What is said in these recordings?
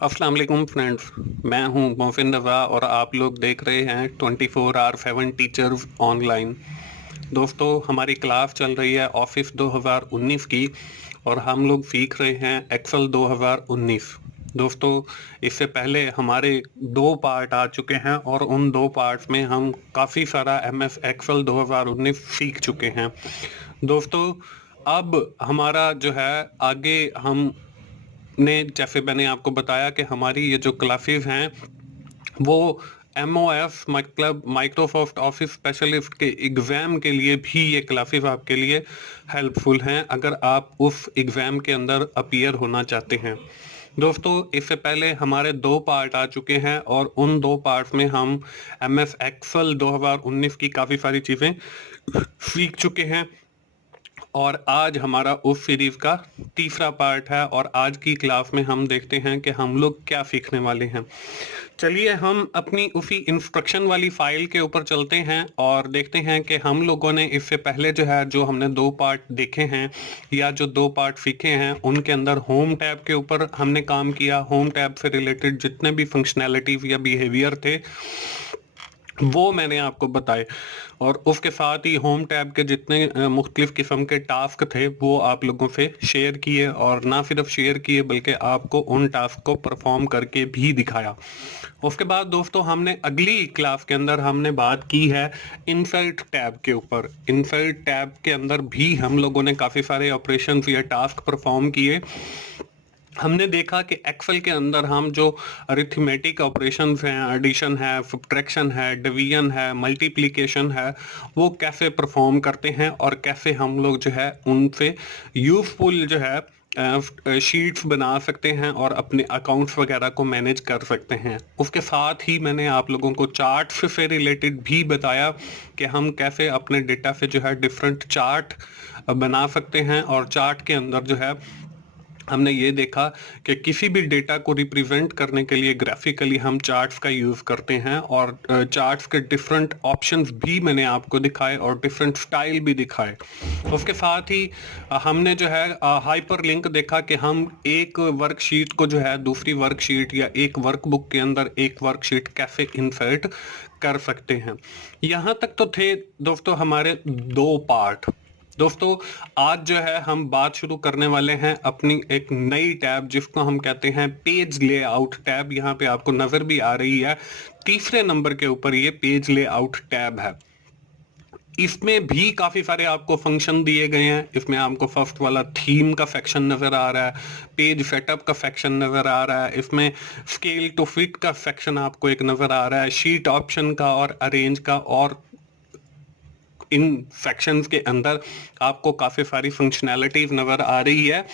अस्सलाम वालेकुम फ्रेंड्स। मैं हूं मोहसिन रज़ा और आप लोग देख रहे हैं 24 आवर 7 टीचर्स ऑनलाइन। दोस्तों, हमारी क्लास चल रही है ऑफिस 2019 की और हम लोग सीख रहे हैं एक्सेल 2019। दोस्तों, इससे पहले हमारे दो पार्ट आ चुके हैं और उन दो पार्ट्स में हम काफ़ी सारा एमएस एक्सेल 2019 सीख चुके हैं। दोस्तों, अब हमारा जो है आगे हम ने जैसे मैंने आपको बताया कि हमारी ये जो क्लासेस हैं वो एमओएस मतलब माइक्रोसॉफ्ट ऑफिस स्पेशलिस्ट के एग्ज़ाम के लिए भी ये क्लासेस आपके लिए हेल्पफुल हैं अगर आप उस एग्ज़ाम के अंदर अपीयर होना चाहते हैं। दोस्तों, इससे पहले हमारे दो पार्ट आ चुके हैं और उन दो पार्ट्स में हम एमएस एक्सेल 2019 की काफ़ी सारी चीज़ें सीख चुके हैं और आज हमारा उस सीरीज का तीसरा पार्ट है और आज की क्लास में हम देखते हैं कि हम लोग क्या सीखने वाले हैं। चलिए हम अपनी उसी इंस्ट्रक्शन वाली फाइल के ऊपर चलते हैं और देखते हैं कि हम लोगों ने इससे पहले जो हमने दो पार्ट देखे हैं या जो दो पार्ट सीखे हैं उनके अंदर होम टैब के ऊपर हमने काम किया। होम टैब से रिलेटेड जितने भी फंक्शनैलिटीज या बिहेवियर थे वो मैंने आपको बताए और उसके साथ ही होम टैब के जितने मुख्तलिफ किस्म के टास्क थे वो आप लोगों से शेयर किए और ना सिर्फ शेयर किए बल्कि आपको उन टास्क को परफॉर्म करके भी दिखाया। उसके बाद दोस्तों हमने अगली क्लास के अंदर हमने बात की है इंसर्ट टैब के ऊपर। इंसर्ट टैब के अंदर भी हम लोगों ने काफ़ी सारे ऑपरेशन या टास्क परफॉर्म किए। हमने देखा कि एक्सेल के अंदर हम जो अरिथमेटिक ऑपरेशंस हैं, एडिशन है, सब्ट्रैक्शन है, डिवीजन है, मल्टीप्लिकेशन है, वो कैसे परफॉर्म करते हैं और कैसे हम लोग जो है उनसे यूजफुल जो है शीट्स बना सकते हैं और अपने अकाउंट्स वगैरह को मैनेज कर सकते हैं। उसके साथ ही मैंने आप लोगों को चार्ट्स से रिलेटेड भी बताया कि हम कैसे अपने डेटा से जो है डिफरेंट चार्ट बना सकते हैं और चार्ट के अंदर जो है हमने ये देखा कि किसी भी डेटा को रिप्रेजेंट करने के लिए ग्राफिकली हम चार्ट्स का यूज़ करते हैं और चार्ट्स के डिफरेंट ऑप्शंस भी मैंने आपको दिखाए और डिफरेंट स्टाइल भी दिखाए। उसके साथ ही हमने जो है हाइपर लिंक देखा कि हम एक वर्कशीट को जो है दूसरी वर्कशीट या एक वर्कबुक के अंदर एक वर्कशीट कैसे इंसर्ट कर सकते हैं। यहाँ तक तो थे दोस्तों हमारे दो पार्ट। दोस्तों, आज जो है हम बात शुरू करने वाले हैं अपनी एक नई टैब जिसको हम कहते हैं पेज लेआउट टैब। यहाँ पे आपको नजर भी आ रही है तीसरे नंबर के ऊपर ये पेज लेआउट टैब है। इसमें भी काफी सारे आपको फंक्शन दिए गए हैं। इसमें आपको फर्स्ट वाला थीम का सेक्शन नजर आ रहा है, पेज सेटअप का सेक्शन नजर आ रहा है, इसमें स्केल टू फिट का सेक्शन आपको एक नजर आ रहा है, शीट ऑप्शन का और अरेंज का, और इन सेक्शंस के अंदर आपको काफी सारी फंक्शनैलिटीज नजर आ रही है।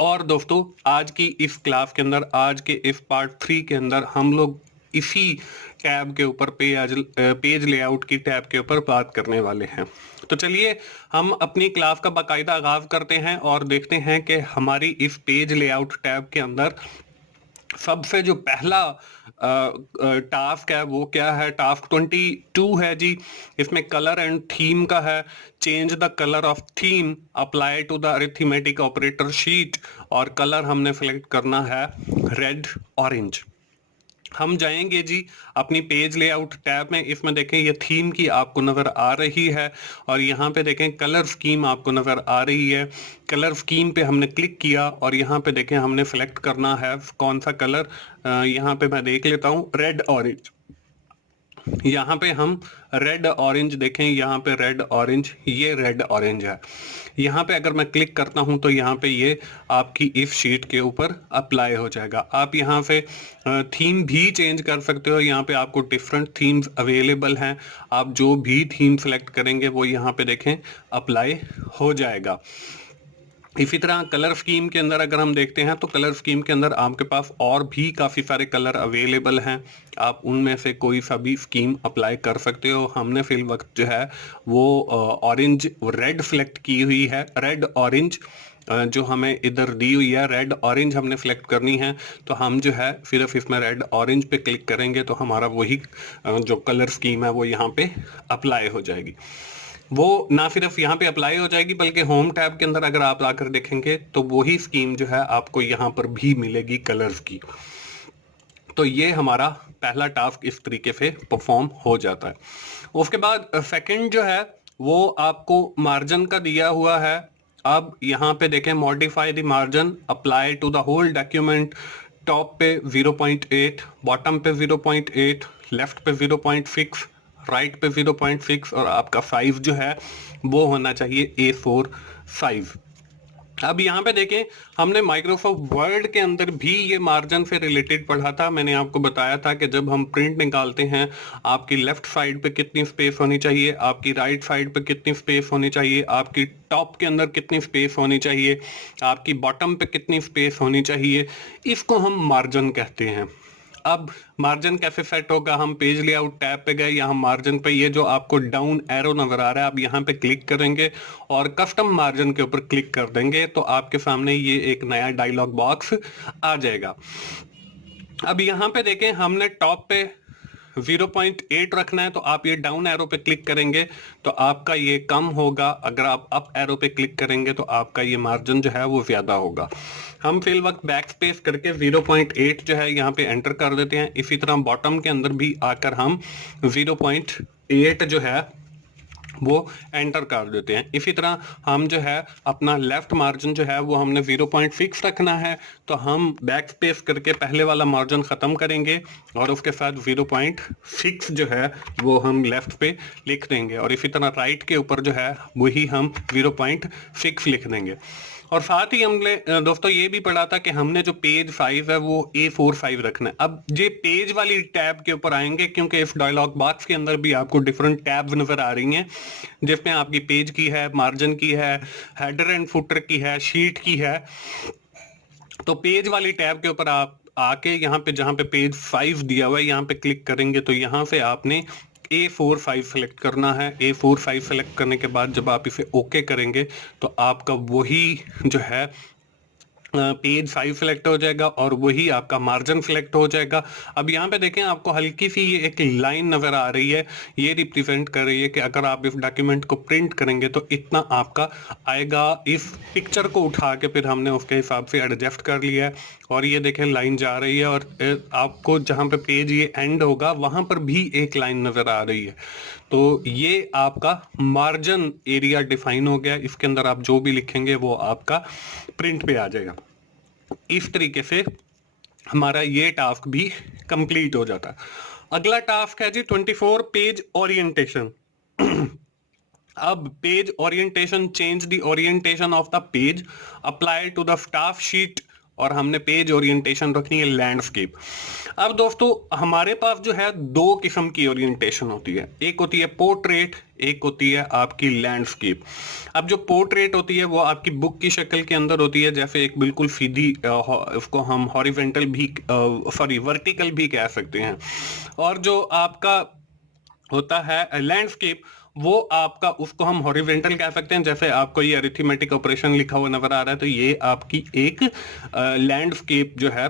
और दोस्तों, आज की इस क्लास के अंदर, आज के इस पार्ट 3 के अंदर हम लोग इसी टैब के ऊपर पेज लेआउट की टैब के ऊपर बात करने वाले हैं। तो चलिए हम अपनी क्लास का बाकायदा आगाज करते हैं और देखते हैं कि हमारी इस पेज लेआउट टैब के अंदर सबसे जो पहला टास्क है वो क्या है। टास्क 22 है जी। इसमें कलर एंड थीम का है। Change the colour of theme apply to the arithmetic operator sheet, और कलर हमने सेलेक्ट करना है रेड ऑरेंज। हम जाएंगे जी अपनी पेज लेआउट टैब में। इसमें देखें ये थीम की आपको नजर आ रही है और यहाँ पे देखें कलर स्कीम आपको नजर आ रही है। कलर स्कीम पे हमने क्लिक किया और यहाँ पे देखें हमने सेलेक्ट करना है कौन सा कलर। यहाँ पे मैं देख लेता हूँ रेड ऑरेंज। यहाँ पे हम रेड ऑरेंज देखें, यहाँ पे रेड ऑरेंज, ये रेड ऑरेंज है। यहाँ पे अगर मैं क्लिक करता हूँ तो यहाँ पे ये आपकी इफ शीट के ऊपर अप्लाई हो जाएगा। आप यहाँ से थीम भी चेंज कर सकते हो। यहाँ पे आपको डिफरेंट थीम्स अवेलेबल हैं। आप जो भी थीम सेलेक्ट करेंगे वो यहाँ पे देखें अप्लाई हो जाएगा। इसी तरह कलर स्कीम के अंदर अगर हम देखते हैं तो कलर स्कीम के अंदर आपके पास और भी काफ़ी सारे कलर अवेलेबल हैं। आप उनमें से कोई सा भी स्कीम अप्लाई कर सकते हो। हमने फिल वक्त जो है वो ऑरेंज रेड सेलेक्ट की हुई है। रेड ऑरेंज जो हमें इधर दी हुई है, रेड ऑरेंज हमने सेलेक्ट करनी है। तो हम जो है सिर्फ इसमें रेड ऑरेंज पे क्लिक करेंगे तो हमारा वही जो कलर स्कीम है वो यहाँ पे अप्लाई हो जाएगी। वो ना सिर्फ यहाँ पे अप्लाई हो जाएगी बल्कि होम टैब के अंदर अगर आप आकर देखेंगे तो वही स्कीम जो है आपको यहाँ पर भी मिलेगी कलर्स की। तो ये हमारा पहला टास्क इस तरीके से परफॉर्म हो जाता है। उसके बाद सेकंड जो है वो आपको मार्जिन का दिया हुआ है। अब यहाँ पे देखें modify the margin apply to the whole document. Top पे 0.8, बॉटम पे 0.8, लेफ्ट पे 0.6, राइट पे 0.6 और आपका साइज जो है वो होना चाहिए A4 साइज। अब यहाँ पे देखें हमने माइक्रोसॉफ्ट वर्ड के अंदर भी ये मार्जिन से रिलेटेड पढ़ा था। मैंने आपको बताया था कि जब हम प्रिंट निकालते हैं आपकी लेफ्ट साइड पे कितनी स्पेस होनी चाहिए, आपकी राइट साइड पे कितनी स्पेस होनी चाहिए, आपकी टॉप के अंदर कितनी स्पेस होनी चाहिए, आपकी बॉटम पे कितनी स्पेस होनी चाहिए, इसको हम मार्जिन कहते हैं। अब मार्जिन कैसे सेट होगा, हम पेज लेआउट टैब पे गए, यहाँ मार्जिन पे ये जो आपको डाउन एरो नजर आ रहा है आप यहाँ पे क्लिक करेंगे और कस्टम मार्जिन के ऊपर क्लिक कर देंगे तो आपके सामने ये एक नया डायलॉग बॉक्स आ जाएगा। अब यहाँ पे देखें हमने टॉप पे 0.8 रखना है तो आप ये डाउन एरो पे क्लिक करेंगे तो आपका ये कम होगा, अगर आप अप एरो पे क्लिक करेंगे तो आपका ये मार्जिन जो है वो ज्यादा होगा। हम फिल वक्त बैक स्पेस करके 0.8 जो है यहाँ पे एंटर कर देते हैं। इसी तरह बॉटम के अंदर भी आकर हम 0.8 जो है वो एंटर कर देते हैं। इसी तरह हम जो है अपना लेफ्ट मार्जिन जो है वो हमने 0.6 रखना है तो हम बैक स्पेस करके पहले वाला मार्जिन ख़त्म करेंगे और उसके साथ 0.6 जो है वो हम लेफ्ट पे लिख देंगे और इसी तरह राइट के ऊपर जो है वही हम 0.6 लिख देंगे। और साथ ही हमने दोस्तों ये भी पढ़ा था कि हमने जो पेज 5 है वो A4 5 रखना है। अब ये पेज वाली टैब के ऊपर आएंगे क्योंकि इस डायलॉग बॉक्स के अंदर भी आपको डिफरेंट टैब नजर आ रही हैं जिसमें आपकी पेज की है, मार्जिन की है, हेडर एंड फुटर की है, शीट की है। तो पेज वाली टैब के ऊपर आप आके यहाँ पे जहाँ पे पेज 5 दिया हुआ है यहाँ पे क्लिक करेंगे तो यहाँ से आपने A4 5 सेलेक्ट करना है। A4 5 सेलेक्ट करने के बाद जब आप इसे ओके करेंगे तो आपका वही जो है पेज 5 सेलेक्ट हो जाएगा और वही आपका मार्जिन सेलेक्ट हो जाएगा। अब यहाँ पे देखें आपको हल्की सी ये एक लाइन नजर आ रही है, ये रिप्रेजेंट कर रही है कि अगर आप इस डॉक्यूमेंट को प्रिंट करेंगे तो इतना आपका आएगा। इस पिक्चर को उठा के फिर हमने उसके हिसाब से एडजस्ट कर लिया है और ये देखें लाइन जा रही है और आपको जहाँ पे पेज ये एंड होगा वहां पर भी एक लाइन नजर आ रही है। तो ये आपका मार्जिन एरिया डिफाइन हो गया, इसके अंदर आप जो भी लिखेंगे वो आपका प्रिंट पे आ जाएगा। इस तरीके से हमारा ये टास्क भी कंप्लीट हो जाता है। अगला टास्क है जी 24 पेज ओरिएंटेशन। अब page orientation, change the orientation of the page, apply to the staff sheet और हमने पेज ओरिएंटेशन रखनी है लैंडस्केप। अब दोस्तों हमारे पास जो है दो किस्म की ओरिएंटेशन होती है, एक होती है पोर्ट्रेट, एक होती है आपकी लैंडस्केप। अब जो पोर्ट्रेट होती है वो आपकी बुक की शक्ल के अंदर होती है, जैसे एक बिल्कुल सीधी, उसको हम हॉरिजेंटल भी वर्टिकल भी कह सकते हैं। और जो आपका होता है लैंडस्केप वो आपका, उसको हम हॉरिजेंटल कह सकते हैं। जैसे आपको ये अरिथमेटिक ऑपरेशन लिखा हुआ नजर आ रहा है तो ये आपकी एक लैंडस्केप जो है।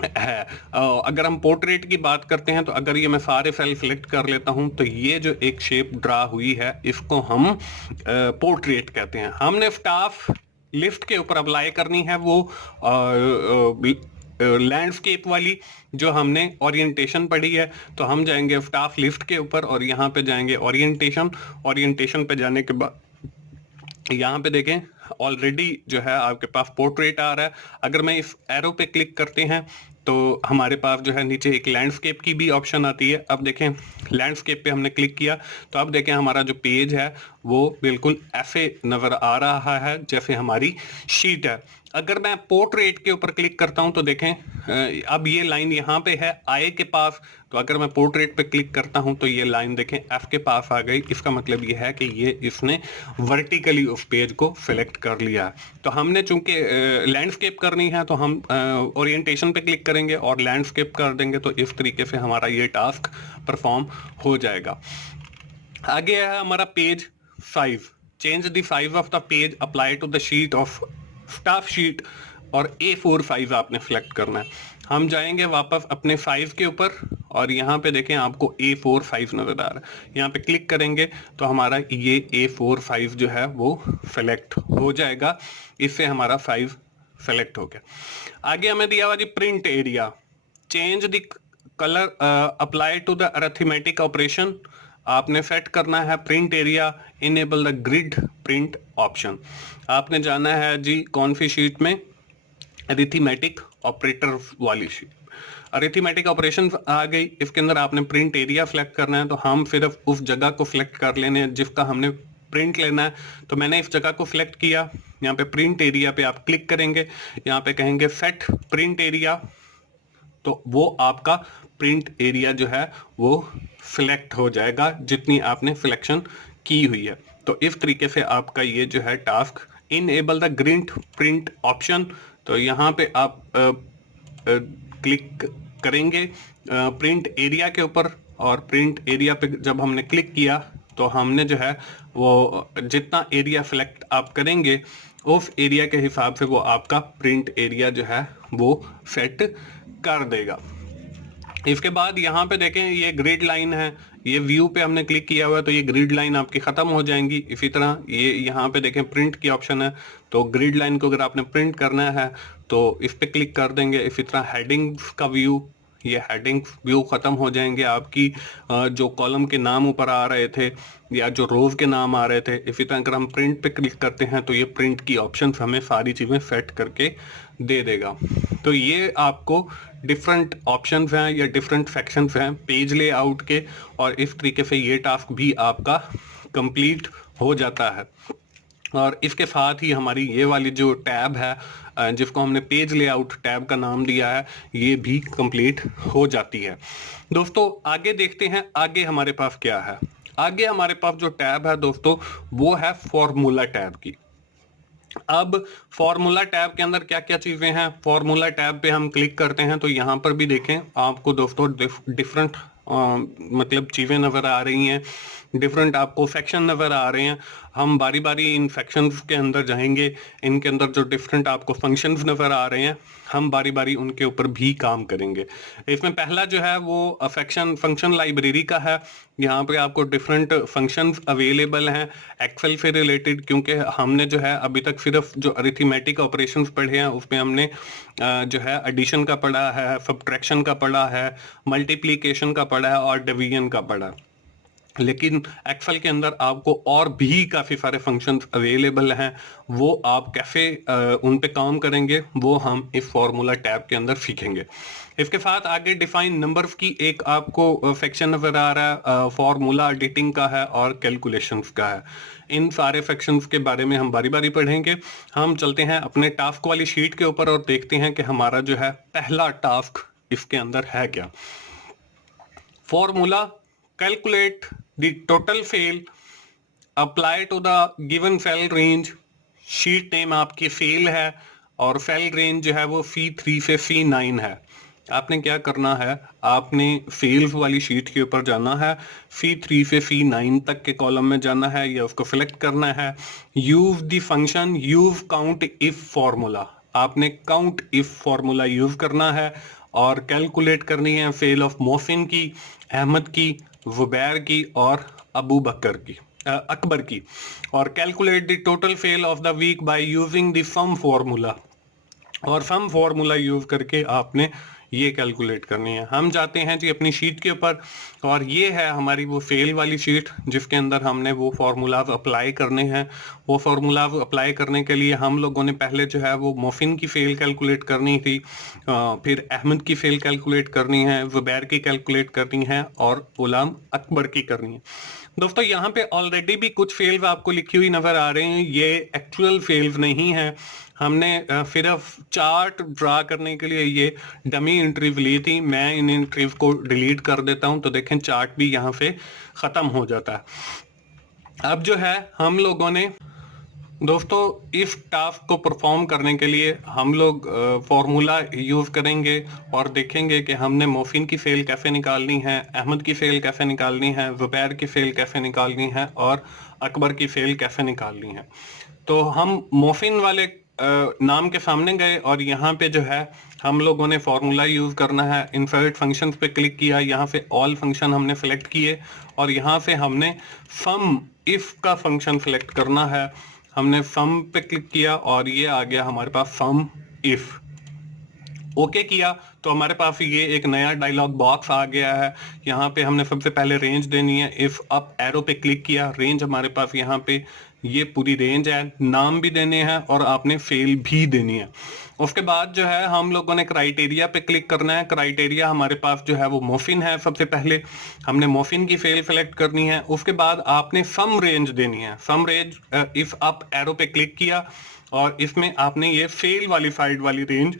अगर हम पोर्ट्रेट की बात करते हैं तो अगर ये मैं सारे सेल सिलेक्ट कर लेता हूं तो ये जो एक शेप ड्रा हुई है इसको हम पोर्ट्रेट कहते हैं। हमने स्टाफ लिस्ट के ऊपर अप्लाई करनी है वो लैंडस्केप वाली जो हमने ओरिएंटेशन पढ़ी है। तो हम जाएंगे स्टाफ लिस्ट के ऊपर और यहाँ पे जाएंगे ओरिएंटेशन। ओरिएंटेशन पे जाने के बाद यहाँ पे देखें ऑलरेडी जो है आपके पास पोर्ट्रेट आ रहा है। अगर मैं इस एरो पे क्लिक करते हैं तो हमारे पास जो है नीचे एक लैंडस्केप की भी ऑप्शन आती है। अब देखें लैंडस्केप पे हमने क्लिक किया तो अब देखें हमारा जो पेज है वो बिल्कुल ऐसे नजर आ रहा है जैसे हमारी शीट है। अगर मैं पोर्ट्रेट के ऊपर क्लिक करता हूं तो देखें अब ये लाइन यहाँ पे है आई के पास, तो अगर मैं पोर्ट्रेट पे क्लिक करता हूं तो ये लाइन देखें एफ के पास आ गई। इसका मतलब ये है कि ये इसने वर्टिकली उस पेज को सिलेक्ट कर लिया है। तो हमने चूंकि लैंडस्केप करनी है तो हम ओरिएंटेशन पे क्लिक करेंगे और लैंडस्केप कर देंगे तो इस तरीके से हमारा ये टास्क परफॉर्म हो जाएगा। आगे है हमारा page 5, change the size of the page, apply to the sheet of staff sheet और A4 5 आपने सेलेक्ट करना है। हम जाएंगे वापस अपने 5 के ऊपर और यहाँ पे देखें आपको A4 5 नजर आ रहा है, यहाँ पे क्लिक करेंगे तो हमारा ये A4 5 जो है वो सेलेक्ट हो जाएगा। इससे हमारा 5 सेलेक्ट हो गया। आगे हमें दिया हुआ जी print area, change the colour apply to the arithmetic operation. आपने सेट करना है print area, enable the grid print option. आपने जाना है जी कौन सी शीट में, अरिथमेटिक ऑपरेटर वाली शीट। अरिथमेटिक ऑपरेशन आ गई, इसके अंदर आपने प्रिंट एरिया सेलेक्ट करना है, तो हम सिर्फ उस जगह को सिलेक्ट कर लेने हैं जिसका हमने प्रिंट लेना है। तो मैंने इस जगह को सिलेक्ट किया, यहाँ पे प्रिंट एरिया पे आप क्लिक करेंगे, यहाँ पे कहेंगे सेट प्रिंट एरिया, तो वो आपका प्रिंट एरिया जो है वो सिलेक्ट हो जाएगा जितनी आपने सिलेक्शन की हुई है। तो इस तरीके से आपका ये जो है task, enable the grid print option, तो यहाँ पे आप क्लिक करेंगे प्रिंट एरिया के ऊपर, और प्रिंट एरिया पे जब हमने क्लिक किया तो हमने जो है वो जितना एरिया सेलेक्ट आप करेंगे उस एरिया के हिसाब से वो आपका प्रिंट एरिया जो है वो सेट कर देगा। इसके बाद यहाँ पे देखें ये ग्रिड लाइन है, ये व्यू पे हमने क्लिक किया हुआ है तो ये ग्रिड लाइन आपकी खत्म हो जाएंगी। इसी तरह ये यहाँ पे देखें प्रिंट की ऑप्शन है, तो ग्रिड लाइन को अगर आपने प्रिंट करना है तो इस पे क्लिक कर देंगे। इसी तरह हेडिंग्स का व्यू, ये हेडिंग व्यू खत्म हो जाएंगे आपकी, जो कॉलम के नाम ऊपर आ रहे थे या जो रोज के नाम आ रहे थे। इसी तरह अगर हम प्रिंट पे क्लिक करते हैं तो ये प्रिंट की ऑप्शन हमें सारी चीजें सेट करके दे देगा। तो ये आपको डिफरेंट ऑप्शंस हैं या डिफरेंट सेक्शंस हैं पेज लेआउट के, और इस तरीके से ये टास्क भी आपका कंप्लीट हो जाता है। और इसके साथ ही हमारी ये वाली जो टैब है जिसको हमने पेज लेआउट टैब का नाम दिया है, ये भी कंप्लीट हो जाती है। दोस्तों आगे देखते हैं आगे हमारे पास क्या है। आगे हमारे पास जो टैब है दोस्तों वो है फॉर्मूला टैब की। अब फॉर्मूला टैब के अंदर क्या क्या चीजें हैं, फॉर्मूला टैब पे हम क्लिक करते हैं तो यहाँ पर भी देखें आपको दोस्तों डिफरेंट मतलब चीजें नजर आ रही हैं, डिफरेंट आपको सेक्शन नजर आ रहे हैं। हम बारी बारी इन सेक्शंस के अंदर जाएंगे, इनके अंदर जो डिफरेंट आपको फंक्शंस नजर आ रहे हैं हम बारी बारी उनके ऊपर भी काम करेंगे। इसमें पहला जो है वो सेक्शन फंक्शन लाइब्रेरी का है। यहाँ पे आपको डिफरेंट फंक्शंस अवेलेबल हैं एक्सेल से रिलेटेड, क्योंकि हमने जो है अभी तक सिर्फ जो अरिथमेटिक ऑपरेशंस पढ़े हैं उसमें हमने जो है एडिशन का पढ़ा है, सब्ट्रैक्शन का पढ़ा है, मल्टीप्लिकेशन का पढ़ा है और डिवीजन का पढ़ा है। लेकिन एक्सेल के अंदर आपको और भी काफी सारे फंक्शंस अवेलेबल हैं, वो आप कैसे उन पे काम करेंगे वो हम इस फॉर्मूला टैब के अंदर सीखेंगे। इसके साथ आगे डिफाइन नंबर्स की एक आपको सेक्शन नजर आ रहा है, फॉर्मूला एडिटिंग का है और कैलकुलेशंस का है। इन सारे सेक्शंस के बारे में हम बारी बारी पढ़ेंगे। हम चलते हैं अपने टास्क वाली शीट के ऊपर और देखते हैं कि हमारा जो है पहला टास्क इसके अंदर है क्या। Formula calculate the total fail, apply to the given cell range। Sheet name आपकी फेल है और सेल रेंज जो है वो C3 से C9 है। आपने क्या करना है, आपने फेल्स वाली शीट के ऊपर जाना है, C3 से C9 तक के कॉलम में जाना है या उसको सिलेक्ट करना है। Use the function use count if formula, आपने काउंट इफ फॉर्मूला यूज करना है और कैलकुलेट करनी है फेल ऑफ मोहसिन की, अहमद की, जुबैर की और अबू बकर की, अकबर की। और calculate the total fail of the week by using the sum formula, और सम फॉर्मूला यूज करके आपने ये कैलकुलेट करनी है। हम जाते हैं जी अपनी शीट के ऊपर और ये है हमारी वो फेल वाली शीट जिसके अंदर हमने वो फार्मूलाज अप्लाई करने हैं। वो फार्मूलाज अप्लाई करने के लिए हम लोगों ने पहले जो है वो मोहसिन की फेल कैलकुलेट करनी थी, फिर अहमद की फेल कैलकुलेट करनी है, जुबैर की कैलकुलेट करनी है और गुलाम अकबर की करनी है। दोस्तों यहाँ पे ऑलरेडी भी कुछ फेल्स आपको लिखी हुई नजर आ रहे हैं, ये एक्चुअल फेल्स नहीं है। हमने सिर्फ चार्ट ड्रा करने के लिए ये डमी एंट्रीज ली थी। मैं इन एंट्रीज को डिलीट कर देता हूं तो देखें चार्ट भी यहाँ से खत्म हो जाता है। अब जो है हम लोगों ने दोस्तों इस टास्क को परफॉर्म करने के लिए हम लोग फॉर्मूला यूज करेंगे और देखेंगे कि हमने मोहसिन की फेल कैसे निकालनी है, अहमद की फेल कैसे निकालनी है, जुबैर की फेल कैसे निकालनी है और अकबर की फेल कैसे निकालनी है। तो हम मोहसिन वाले नाम के सामने गए और यहाँ पे जो है हम लोगों ने फॉर्मूला यूज करना है। इंसर्ट फंक्शंस पे क्लिक किया, यहाँ से ऑल फंक्शन हमने सेलेक्ट किए और यहाँ से हमने सम इफ का फंक्शन सेलेक्ट करना है। हमने सम पे क्लिक किया और ये आ गया हमारे पास सम इफ। ओके किया तो हमारे पास ये एक नया डायलॉग बॉक्स आ गया है। यहाँ पे हमने सबसे पहले रेंज देनी है। इफ अप एरो पे क्लिक किया, रेंज हमारे पास यहाँ पे ये पूरी रेंज है। नाम भी देने हैं और आपने फेल भी देनी है। उसके बाद जो है हम लोगों ने क्राइटेरिया पे क्लिक करना है। क्राइटेरिया हमारे पास जो है वो मोफिन है। सबसे पहले हमने मोफिन की फेल सेलेक्ट करनी है। उसके बाद आपने सम रेंज देनी है। सम रेंज इफ अप एरो पे क्लिक किया और इसमें आपने ये फेल वाली साइड वाली रेंज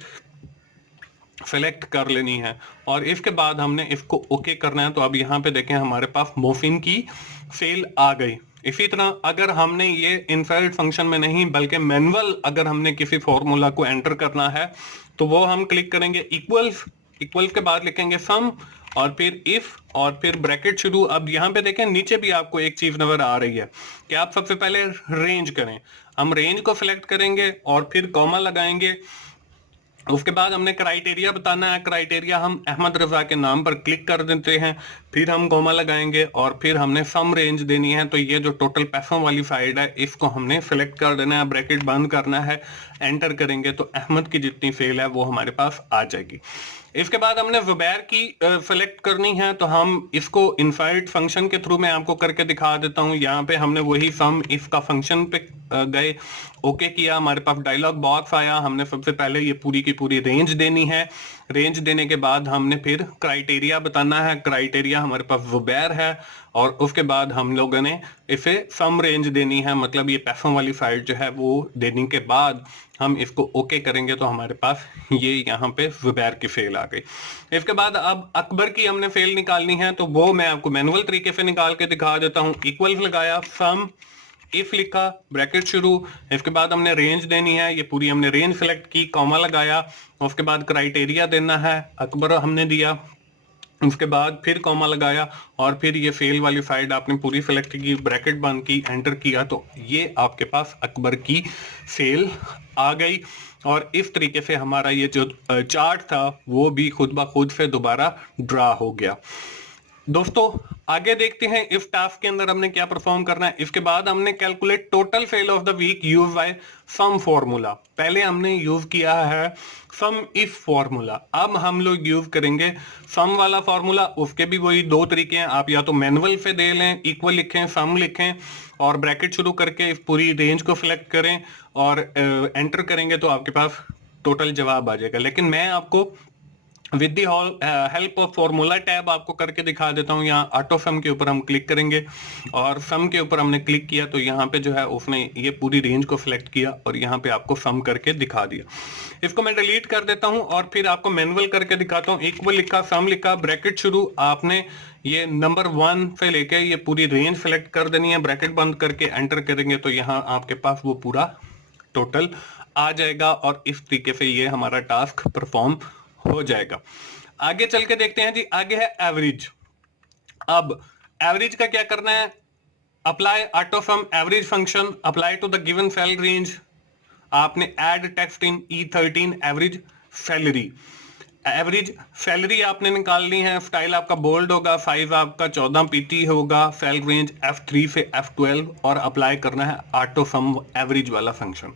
सेलेक्ट कर लेनी है और इसके बाद हमने इसको ओके करना है। तो अब यहाँ पे देखें हमारे पास मोफिन की फेल आ गई। इसी तरह अगर हमने ये इंसर्ट फंक्शन में नहीं बल्कि मैनुअल अगर हमने किसी फॉर्मूला को एंटर करना है तो वो हम क्लिक करेंगे इक्वल्स, इक्वल्स के बाद लिखेंगे सम और फिर इफ और फिर ब्रैकेट शुरू। अब यहाँ पे देखें नीचे भी आपको एक चीज नजर आ रही है कि आप सबसे पहले रेंज करें। हम रेंज को सिलेक्ट करेंगे और फिर कॉमा लगाएंगे। उसके बाद हमने क्राइटेरिया बताना है। क्राइटेरिया हम अहमद रजा के नाम पर क्लिक कर देते हैं, फिर हम कॉमा लगाएंगे और फिर हमने सम रेंज देनी है। तो ये जो टोटल पैसों वाली साइड है इसको हमने सेलेक्ट कर देना है, ब्रैकेट बंद करना है, एंटर करेंगे तो अहमद की जितनी फेल है वो हमारे पास आ जाएगी। इसके बाद हमने जुबैर की सेलेक्ट करनी है। तो हम इसको इनसाइड फंक्शन के थ्रू मैं आपको करके दिखा देता हूँ। यहाँ पे हमने वही सम इफ का फंक्शन पे गए, ओके किया, हमारे पास डायलॉग बॉक्स आया। हमने सबसे पहले ये पूरी की पूरी रेंज देनी है। रेंज देने के बाद हमने फिर क्राइटेरिया बताना है। क्राइटेरिया हमारे पास जुबैर है और उसके बाद हम लोगों ने इसे सम रेंज देनी है, मतलब ये पैसों वाली साइड जो है वो देने के बाद हम इसको ओके करेंगे तो हमारे पास ये यहाँ पे जुबैर की फेल आ गई। इसके बाद अब अकबर की हमने फेल निकालनी है तो वो मैं आपको मैनुअल तरीके से निकाल के दिखा देता हूँ। इक्वल लगाया, सम इफ लिखा, ब्रैकेट शुरू। इसके बाद हमने रेंज देनी है, ये पूरी हमने रेंज सेलेक्ट की, कॉमा लगाया। उसके बाद क्राइटेरिया देना है, अकबर हमने दिया। उसके बाद फिर कॉमा लगाया और फिर ये फेल वाली साइड आपने पूरी सेलेक्ट की, ब्रैकेट बंद की, एंटर किया तो ये आपके पास अकबर की फेल आ गई। और इस तरीके से हमारा ये जो चार्ट था वो भी खुद ब खुद से दोबारा ड्रा हो गया। दोस्तों आगे देखते हैं इफ टास्क के अंदर हमने क्या परफॉर्म करना है। इसके बाद हमने calculate total fail of the week use by sum formula. पहले हमने यूज किया है सम इफ फॉर्मूला, अब हम लोग यूज करेंगे सम वाला फॉर्मूला। उसके भी वही दो तरीके हैं, आप या तो मैनुअल से दे लें, इक्वल लिखें, सम लिखें और ब्रैकेट शुरू करके इस पूरी रेंज को सिलेक्ट करें और एंटर करेंगे तो आपके पास टोटल जवाब आ जाएगा। लेकिन मैं आपको with the help of formula tab आपको करके दिखा देता हूँ। यहाँ ऑटो सम के ऊपर हम क्लिक करेंगे और सम के ऊपर हमने क्लिक किया तो यहाँ पे जो है उसने ये पूरी रेंज को सिलेक्ट किया और यहाँ पे आपको सम करके दिखा दिया। इसको मैं डिलीट कर देता हूँ और फिर आपको मैनुअल करके दिखाता हूँ। इक्वल लिखा, सम लिखा, ब्रैकेट शुरू, आपने ये नंबर 1 से लेके ये पूरी रेंज सेलेक्ट कर देनी है, ब्रैकेट बंद करके एंटर करेंगे तो यहाँ आपके पास वो पूरा टोटल आ जाएगा और इस तरीके से ये हमारा टास्क परफॉर्म हो जाएगा। आगे चल के देखते हैं जी। आगे है एवरेज। अब एवरेज का क्या करना है, apply auto sum average function, apply to the given cell range. आपने add text in E13 average salary. Average salary आपने निकालनी है, स्टाइल आपका बोल्ड होगा, साइज आपका 14 PT होगा, सेल रेंज F3 से F12 और अप्लाई करना है ऑटो सम एवरेज वाला फंक्शन।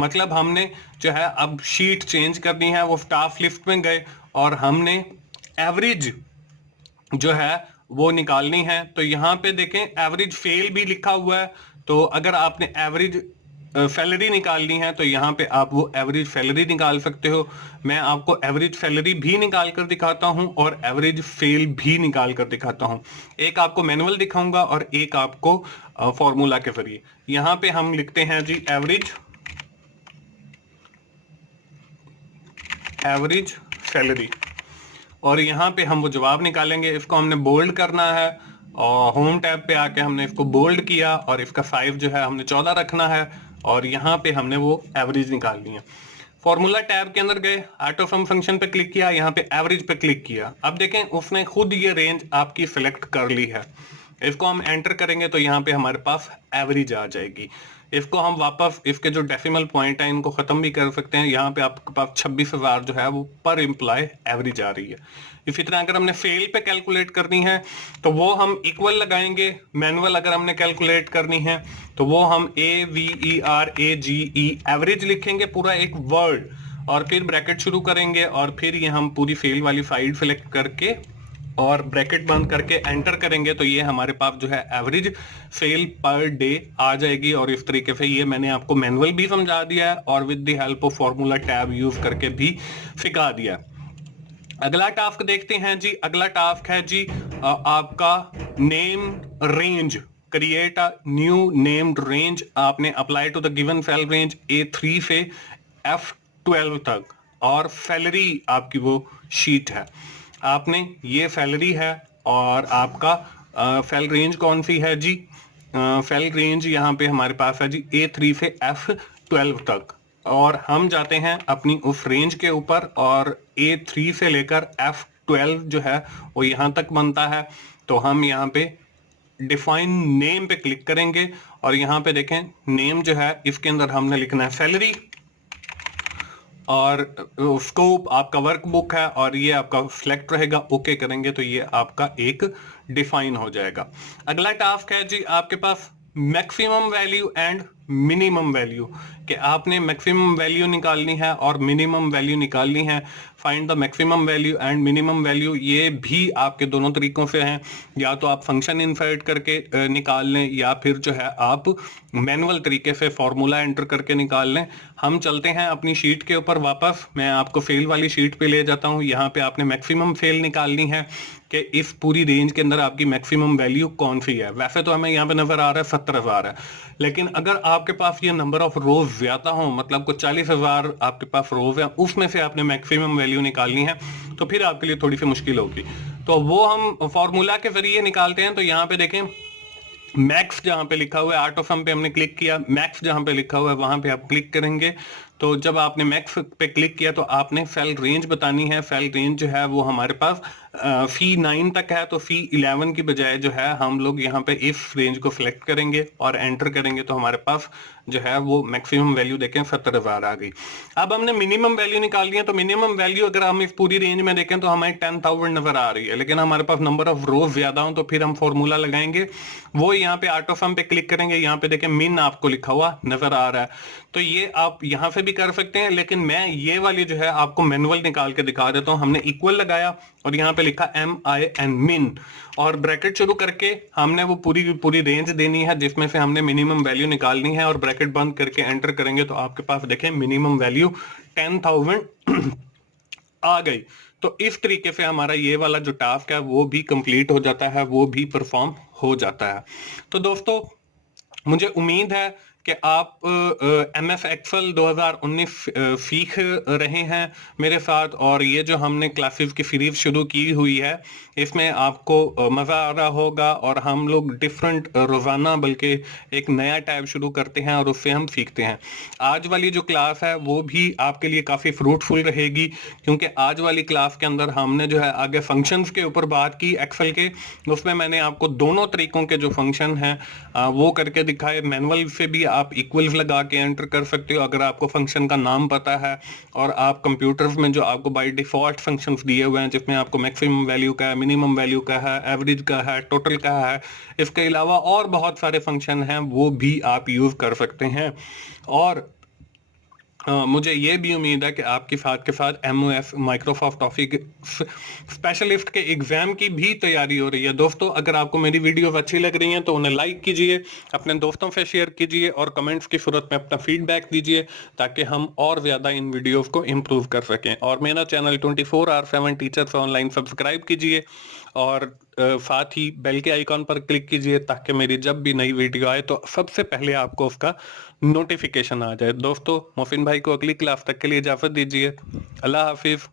मतलब हमने जो है अब शीट चेंज करनी है, वो स्टाफ लिस्ट में गए और हमने एवरेज जो है वो निकालनी है। तो यहाँ पे देखें एवरेज फेल भी लिखा हुआ है, तो अगर आपने एवरेज सैलरी निकालनी है तो यहाँ पे आप वो एवरेज सैलरी निकाल सकते हो। मैं आपको एवरेज सैलरी भी निकाल कर दिखाता हूँ और एवरेज फेल भी निकाल कर दिखाता हूँ। एक आपको मैनुअल दिखाऊंगा और एक आपको फॉर्मूला के जरिए। यहाँ पे हम लिखते हैं जी एवरेज सैलरी और यहाँ पे हम वो जवाब निकालेंगे। इसको हमने बोल्ड करना है और होम टैब पे आके हमने इसको बोल्ड किया और इसका साइज जो है हमने 14 रखना है और यहाँ पे हमने वो एवरेज निकालनी है। फॉर्मूला टैब के अंदर गए, ऑटो सम फंक्शन पे क्लिक किया, यहाँ पे एवरेज पे क्लिक किया। अब देखें उसने खुद ये रेंज आपकी सिलेक्ट कर ली है। इसको हम एंटर करेंगे तो यहाँ पे हमारे पास एवरेज आ जाएगी। इसको हम वापस इसके जो डेसिमल पॉइंट है इनको खत्म भी कर सकते हैं। यहाँ पे आपके पास 26,000 जो है वो पर एम्प्लॉय एवरेज आ रही है। इसी तरह अगर हमने फेल पे कैलकुलेट करनी है तो वो हम इक्वल लगाएंगे। मैनुअल अगर हमने कैलकुलेट करनी है तो वो हम AVERAGE एवरेज लिखेंगे पूरा एक वर्ड, और फिर ब्रैकेट शुरू करेंगे, और फिर ये हम पूरी फेल वाली साइड सेलेक्ट करके और ब्रैकेट बंद करके एंटर करेंगे तो ये हमारे पास जो है एवरेज फेल पर डे आ जाएगी। और इस तरीके से ये मैंने आपको मैनुअल भी समझा दिया है और with the help of formula tab use करके भी सिखा दिया। अगला टास्क देखते हैं जी। अगला टास्क है जी आपका name range. Create a new named range. आपने apply to the given cell range A3 से F12 तक, और सैलरी आपकी वो शीट है। आपने ये सैलरी है और आपका सेल रेंज कौन सी है जी? सेल रेंज यहाँ पे हमारे पास है जी A3 से F12 तक, और हम जाते हैं अपनी उस रेंज के ऊपर, और A3 से लेकर F12 जो है वो यहाँ तक बनता है। तो हम यहाँ पे डिफाइन नेम पे क्लिक करेंगे, और यहाँ पे देखें नेम जो है इसके अंदर हमने लिखना है सैलरी, और स्कोप आपका वर्कबुक है, और ये आपका सिलेक्ट रहेगा। ओके करेंगे तो ये आपका एक डिफाइन हो जाएगा। अगला टास्क है जी आपके पास maximum value and minimum value, कि आपने मैक्सिमम वैल्यू निकालनी है और मिनिमम वैल्यू निकालनी है। Find the maximum value and minimum value, ये भी आपके दोनों तरीकों से हैं। या तो आप फंक्शन इनसर्ट करके निकाल लें, या फिर जो है आप मैनुअल तरीके से फॉर्मूला एंटर करके निकाल लें। हम चलते हैं अपनी शीट के ऊपर वापस। मैं आपको फेल वाली शीट पे ले जाता हूँ। यहाँ पे आपने मैक्सिमम फेल निकालनी है कि इस पूरी रेंज के अंदर आपकी मैक्सिमम वैल्यू कौन सी है। वैसे तो हमें यहाँ पे नजर आ रहा है 70,000 है, लेकिन अगर आपके पास ये नंबर ऑफ रोज ज्यादा हो, मतलब कुछ 40,000 आपके पास रोज है, उसमें से आपने मैक्सिमम वैल्यू निकालनी है, तो फिर आपके लिए थोड़ी सी मुश्किल होगी। तो वो हम फॉर्मूला के जरिए निकालते हैं। तो यहाँ पे देखें मैक्स जहां पे लिखा हुआ है, आर्ट ऑफ सम पे हमने क्लिक किया, मैक्स जहां पे लिखा हुआ है वहां पे आप क्लिक करेंगे। तो जब आपने मैक्स पे क्लिक किया तो आपने सेल रेंज बतानी है। सेल रेंज जो है वो हमारे पास C9 तक है, तो C11 की बजाय जो है हम लोग यहाँ पे इस रेंज को सिलेक्ट करेंगे और एंटर करेंगे, तो हमारे पास जो है वो मैक्सिमम वैल्यू देखें 70,000 आ गई। अब हमने मिनिमम वैल्यू निकालनी है। तो मिनिमम वैल्यू अगर हम इस पूरी रेंज में देखें तो हमें 10,000 नजर आ रही है, लेकिन हमारे पास नंबर ऑफ रोज ज्यादा हो, तो फिर हम फॉर्मूला लगाएंगे। वो यहाँ पे आर्ट ऑफ सम पे क्लिक करेंगे, यहाँ पे देखें मिन आपको लिखा हुआ नजर आ रहा है। तो ये आप यहाँ से भी कर सकते हैं, लेकिन मैं ये वाली जो है आपको मैनुअल निकाल के दिखा देता हूँ। हमने इक्वल लगाया और यहाँ पे लिखा MIN मिन, और ब्रैकेट शुरू करके हमने वो पूरी रेंज देनी है जिसमें से हमने मिनिमम वैल्यू निकालनी है, और ब्रैकेट बंद करके एंटर करेंगे तो आपके पास देखें मिनिमम वैल्यू 10,000 आ गई। तो इस तरीके से हमारा ये वाला जो टास्क है वो भी कंप्लीट हो जाता है, वो भी परफॉर्म हो जाता है। तो दोस्तों मुझे उम्मीद है कि आप MS Excel 2019 सीख रहे हैं मेरे साथ, और ये जो हमने क्लासेस की सीरीज शुरू की हुई है इसमें आपको मज़ा आ रहा होगा। और हम लोग डिफरेंट रोज़ाना बल्कि एक नया टैब शुरू करते हैं और उससे हम सीखते हैं। आज वाली जो क्लास है वो भी आपके लिए काफ़ी फ्रूटफुल रहेगी, क्योंकि आज वाली क्लास के अंदर हमने जो है आगे फंक्शंस के ऊपर बात की एक्सेल के। उसमें मैंने आपको दोनों तरीकों के जो फंक्शन हैं वो करके दिखाए। मैनुअल से भी आप इक्वल्स लगा के एंटर कर सकते हो अगर आपको फंक्शन का नाम पता है, और आप कंप्यूटर्स में जो आपको बाय डिफॉल्ट फंक्शंस दिए हुए हैं जिसमें आपको मैक्सिमम वैल्यू का है, मिनिमम वैल्यू का है, एवरेज का है, टोटल का है, इसके अलावा और बहुत सारे फंक्शन हैं वो भी आप यूज कर सकते हैं। और मुझे ये भी उम्मीद है कि आपके साथ के साथ MOS माइक्रोसॉफ्ट ऑफिस स्पेशलिस्ट के एग्जाम की भी तैयारी हो रही है। दोस्तों अगर आपको मेरी वीडियोस अच्छी लग रही हैं तो उन्हें लाइक कीजिए, अपने दोस्तों से शेयर कीजिए, और कमेंट्स की सूरत में अपना फीडबैक दीजिए ताकि हम और ज़्यादा इन वीडियोस को इम्प्रूव कर सकें। और मेरा चैनल 24/7 टीचर्स ऑनलाइन सब्सक्राइब कीजिए, और साथ ही बेल के आइकॉन पर क्लिक कीजिए ताकि मेरी जब भी नई वीडियो आए तो सबसे पहले आपको उसका नोटिफिकेशन आ जाए। दोस्तों मोहसिन भाई को अगली क्लास तक के लिए इजाज़त दीजिए। अल्लाह हाफिज़।